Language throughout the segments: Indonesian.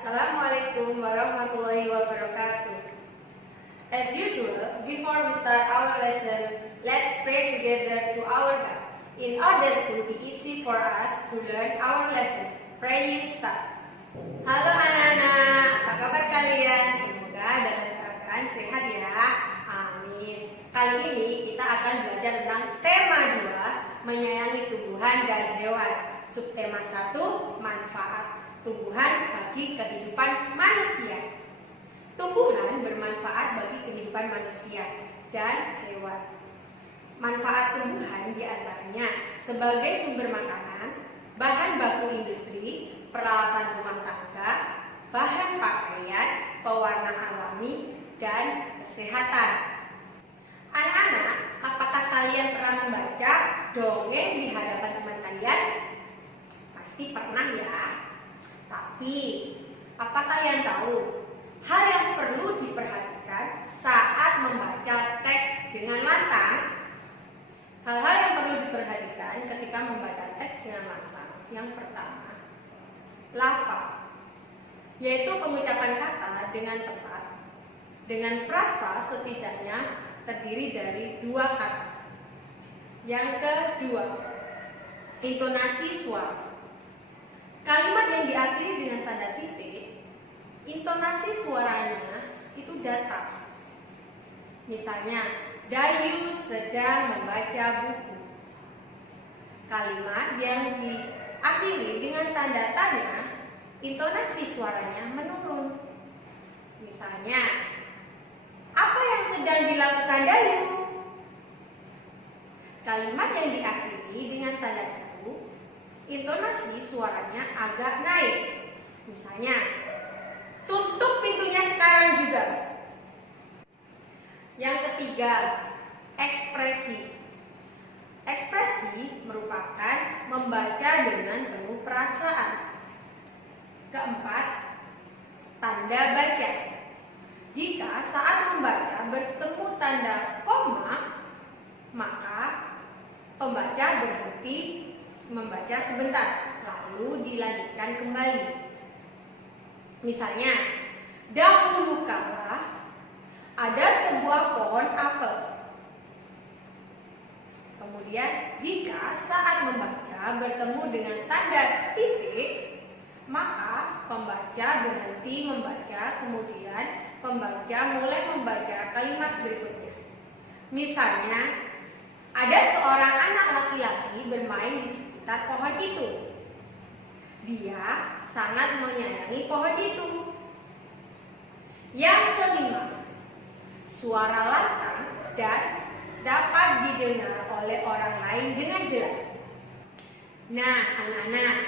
Assalamualaikum warahmatullahi wabarakatuh. As usual, before we start our lesson, let's pray together to our God in order to be easy for us to learn our lesson. Praying start. Halo anak-anak, apa kabar kalian? Semoga dalam keadaan sehat ya. Amin. Kali ini kita akan belajar tentang tema 2, menyayangi tumbuhan dan hewan. Subtema 1, manfaat tumbuhan bagi kehidupan manusia. Tumbuhan bermanfaat bagi kehidupan manusia dan hewan. Manfaat tumbuhan diantaranya sebagai sumber makanan, bahan baku industri, peralatan rumah tangga, bahan pakaian, pewarna alami, dan kesehatan. Anak-anak, apakah kalian pernah membaca dongeng di hadapan teman kalian? Pasti pernah ya. Tapi, apa kalian tahu hal yang perlu diperhatikan saat membaca teks dengan lantang? Hal-hal yang perlu diperhatikan ketika membaca teks dengan lantang. Yang pertama, lafaz, yaitu pengucapan kata dengan tepat, dengan frasa setidaknya terdiri dari 2 kata. Yang kedua, intonasi suara. Kalimat yang diakhiri dengan tanda titik, intonasi suaranya itu datar. Misalnya, Dayu sedang membaca buku. Kalimat yang diakhiri dengan tanda tanya, intonasi suaranya menurun. Misalnya, apa yang sedang dilakukan Dayu? Kalimat yang diakhiri dengan tanda seru, intonasi suaranya agak naik. Misalnya, tutup pintunya sekarang juga. Yang ketiga, ekspresi. Ekspresi merupakan membaca dengan penuh perasaan. Keempat, tanda baca. Jika saat membaca bertemu tanda koma, maka pembaca berhenti membaca sebentar, lalu dilanjutkan kembali. Misalnya, dahulu kala ada sebuah pohon apel. Kemudian, jika saat membaca bertemu dengan tanda titik, maka pembaca berhenti membaca, kemudian pembaca mulai membaca kalimat berikutnya. Misalnya, ada seorang anak laki-laki bermain di sekitar pohon itu. Dia sangat menyayangi pohon itu. Yang kelima, suara lantang dan dapat didengar oleh orang lain dengan jelas. Nah, anak-anak,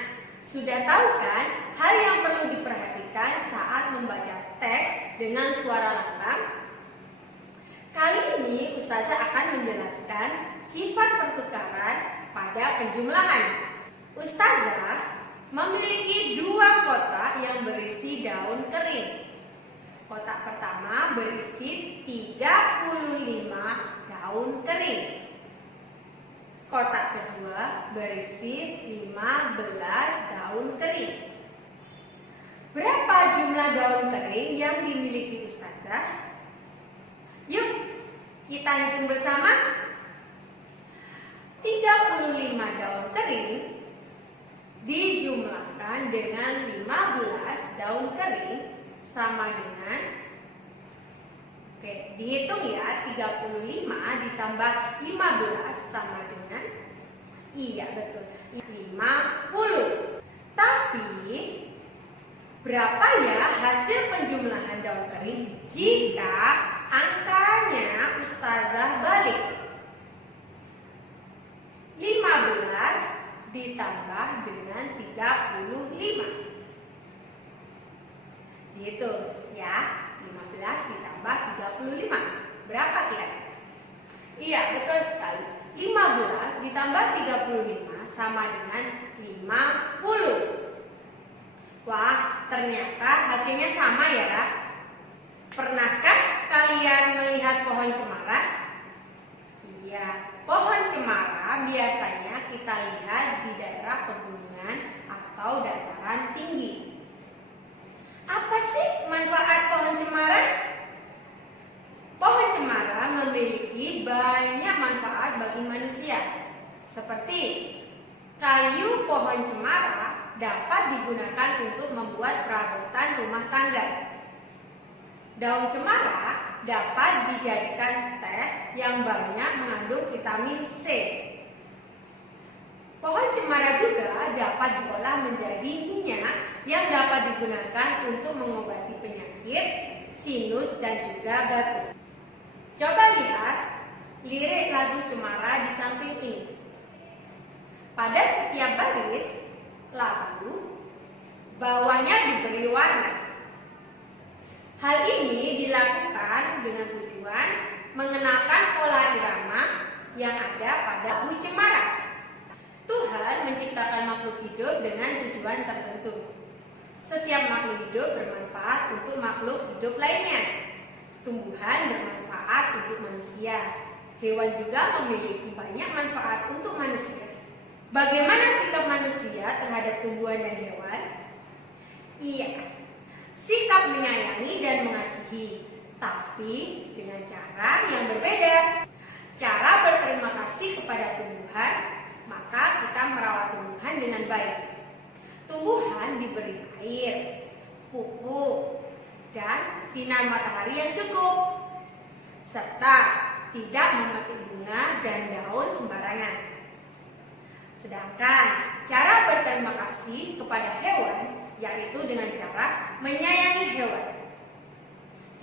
sudah tahu kan hal yang perlu diperhatikan saat membaca teks dengan suara lantang? Kali ini Ustazah akan menjelaskan sifat pertukaran pada penjumlahan. Ustazah memiliki 2 kotak yang berisi daun kering. Kotak pertama berisi 35 daun kering. Kotak kedua berisi 15 daun kering. Berapa jumlah daun kering yang dimiliki Ustazah? Yuk, kita hitung bersama. 35 daun kering dijumlahkan dengan 15 daun kering sama dengan, dihitung ya, 35 ditambah 15 sama dengan, iya betul, 50. Tapi berapa ya hasil penjumlahan daun kering jika angkanya Ustazah balik? 15 ditambah dengan 35. Dihitung ya, 15 ditambah 35. Berapa kira-kira? Iya, betul sekali. 15 ditambah 35 sama dengan 50. Wah, ternyata hasilnya sama ya. Pernahkah kalian melihat pohon cemara? Iya, pohon cemara biasanya kita lihat di daerah pegunungan atau dataran tinggi. dapat digunakan untuk membuat perabotan rumah tangga. Daun cemara dapat dijadikan teh yang banyak mengandung vitamin C. Pohon cemara juga dapat diolah menjadi minyak yang dapat digunakan untuk mengobati penyakit, sinus, dan juga batuk. Coba lihat lirik lagu Cemara di samping ini. Pada setiap baris lagu, bawahnya diberi warna. Hal ini dilakukan dengan tujuan mengenalkan pola irama yang ada pada lagu Cemara. Tuhan menciptakan makhluk hidup dengan tujuan tertentu. Setiap makhluk hidup bermanfaat untuk makhluk hidup lainnya. Tumbuhan bermanfaat untuk manusia. Hewan juga memiliki banyak manfaat untuk manusia. Bagaimana sikap manusia terhadap tumbuhan dan hewan? Iya, sikap menyayangi dan mengasihi, tapi dengan cara yang berbeda. Cara berterima kasih kepada tumbuhan, maka kita merawat tumbuhan dengan baik. Tumbuhan diberi air, pupuk, dan sinar matahari yang cukup, serta tidak memetik bunga dan daun sembarangan. Sedangkan cara berterima kasih kepada hewan yaitu dengan cara menyayangi hewan.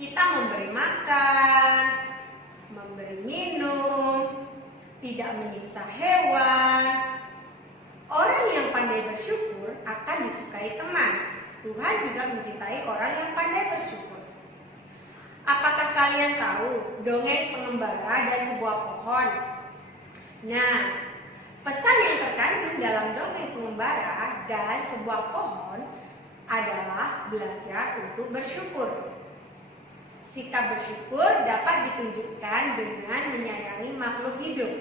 Kita memberi makan, memberi minum, tidak menyiksa hewan. Orang yang pandai bersyukur akan disukai teman. Tuhan juga mencintai orang yang pandai bersyukur. Apakah kalian tahu dongeng pengembara dan sebuah pohon? Nah, pesan yang terkandung dalam dongeng pengembara dan sebuah pohon adalah belajar untuk bersyukur. Sikap bersyukur dapat ditunjukkan dengan menyayangi makhluk hidup.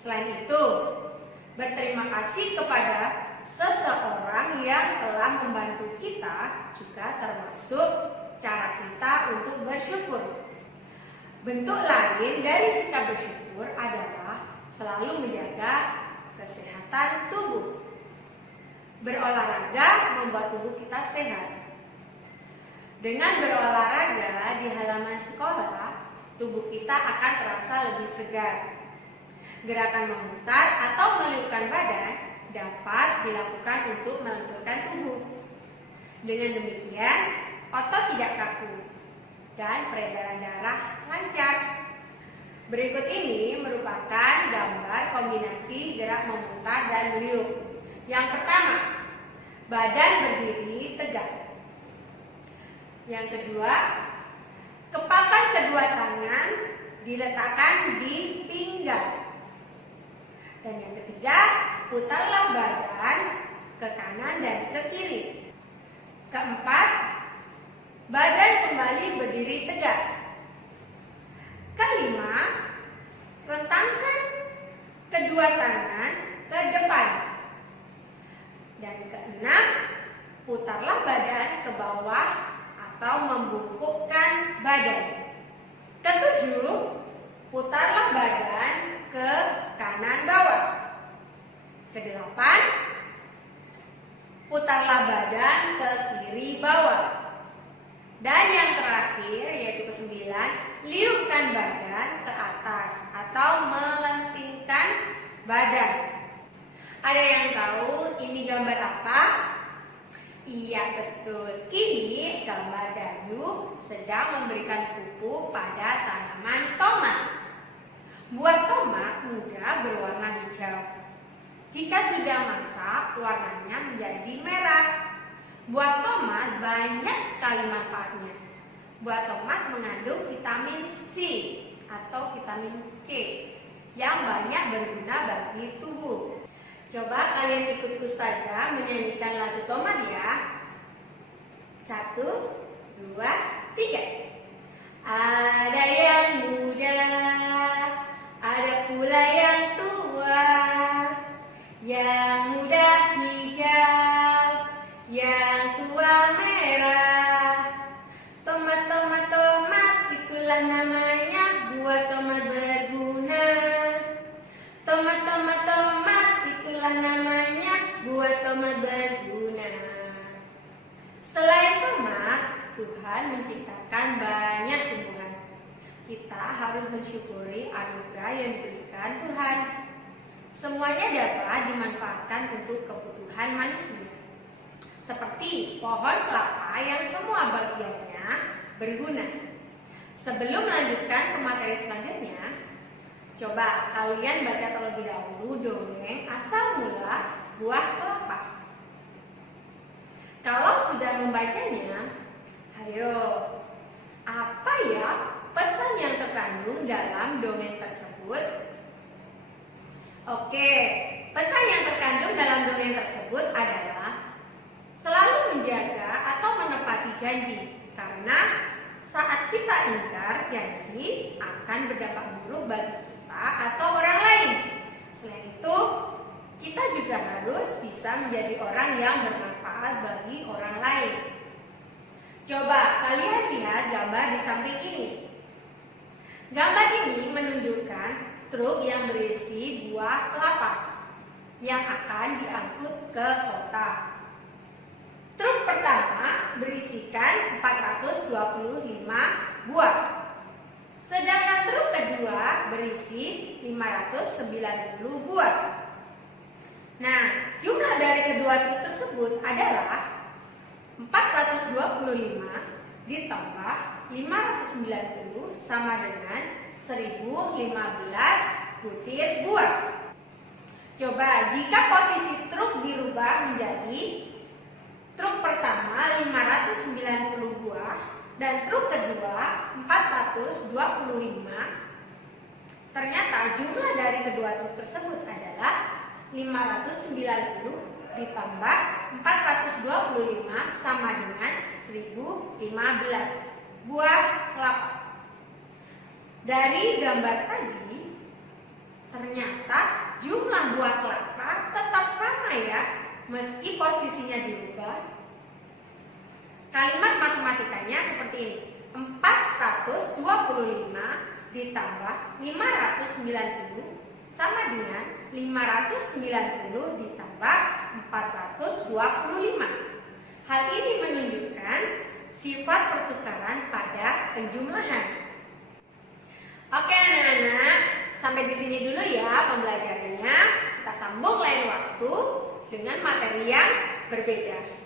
Selain itu, berterima kasih kepada seseorang yang telah membantu kita juga termasuk cara kita untuk bersyukur. Bentuk lain dari sikap bersyukur adalah selalu menjaga kesehatan tubuh. Berolahraga membuat tubuh kita sehat. Dengan berolahraga di halaman sekolah, tubuh kita akan terasa lebih segar. Gerakan memutar atau meliukkan badan dapat dilakukan untuk melenturkan tubuh. Dengan demikian, otot tidak kaku dan peredaran darah lancar. Berikut ini merupakan gambar kombinasi gerak memutar dan meliuk. Yang pertama, badan berdiri tegak. Yang kedua, kepakan kedua tangan diletakkan di pinggang. Dan yang ketiga, putarlah badan ke kanan dan ke kiri. Keempat, badan kembali berdiri tegak. Kelima, rentangkan kedua tangan ke depan. Dan keenam, putarlah badan ke bawah atau membungkukkan badan. Ketujuh, putarlah badan ke kanan bawah. Kedelapan, putarlah badan ke kiri bawah. Dan yang terakhir yaitu kesembilan, liukkan badan ke atas atau melentingkan badan. Ada yang tahu ini gambar apa? Iya betul, ini gambar Dayu sedang memberikan pupuk pada tanaman tomat. Buah tomat muda berwarna hijau. Jika sudah masak, warnanya menjadi merah. Buah tomat banyak sekali manfaatnya. Buah tomat mengandung vitamin C atau vitamin C yang banyak berguna bagi tubuh. Coba kalian ikut Ustazah menyanyikan lagu tomat ya. 1, 2, 3. Ada yang muda, ada pula yang tua. Yang muda hijau, yang tua merah. Tomat, tomat, tomat, itulah namanya buah tomat berguna. Tomat, tomat, tomat, itulah namanya buah tomat berguna. Tuhan menciptakan banyak tumbuhan. Kita harus mensyukuri anugerah yang diberikan Tuhan. Semuanya dapat dimanfaatkan untuk kebutuhan manusia. Seperti pohon kelapa yang semua bagiannya berguna. Sebelum melanjutkan ke materi selanjutnya, coba kalian baca terlebih dahulu dongeng asal mula buah kelapa. Kalau sudah membacanya, ayo, apa ya pesan yang terkandung dalam dongeng tersebut? Oke, pesan yang terkandung dalam dongeng tersebut adalah selalu menjaga atau menepati janji, karena saat kita ingkar janji akan berdampak buruk bagi kita atau orang lain. Selain itu, kita juga harus bisa menjadi orang yang bermanfaat bagi orang lain. Coba kalian lihat gambar di samping ini. Gambar ini menunjukkan truk yang berisi buah kelapa yang akan diangkut ke kota. Truk pertama berisikan 425 buah. Sedangkan truk kedua berisi 590 buah. Nah, jumlah dari kedua truk tersebut adalah 425 ditambah 590 sama dengan 1015 butir buah. Coba jika posisi truk dirubah menjadi truk pertama 590 buah dan truk kedua 425, ternyata jumlah dari kedua truk tersebut adalah 590 ditambah 425 sama dengan 1015 buah kelapa. Dari gambar tadi, ternyata jumlah buah kelapa tetap sama ya, meski posisinya dirubah. Kalimat matematikanya seperti ini. 425 ditambah 590 sama dengan 590 ditambah 425. Hal ini menunjukkan sifat pertukaran pada penjumlahan. Oke anak-anak, sampai di sini dulu ya pembelajarannya. Kita sambung lain waktu dengan materi yang berbeda.